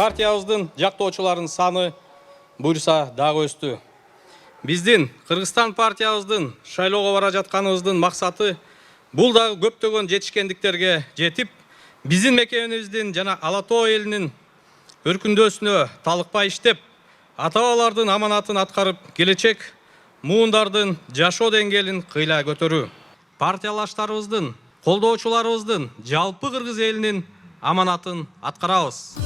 Партиябыздын жактоочуларынын саны буюрса дагы өстү. Биздин Кыргызстан партиябыздын шайлоого бара жатканыбыздын максаты бул дагы көптөгөн жетишкендиктерге жетип, биздин мекенибиздин жана Ала Тоо элинин өркүндөсүнө талыкпай иштеп, ата-бабалардын аманатын аткарып, келечек муундардын жашоо деңгээлин кыйла көтөрүү. Партиялаштарыбыздын, колдоочуларыбыздын жалпы кыргыз элинин аманатын аткарабыз.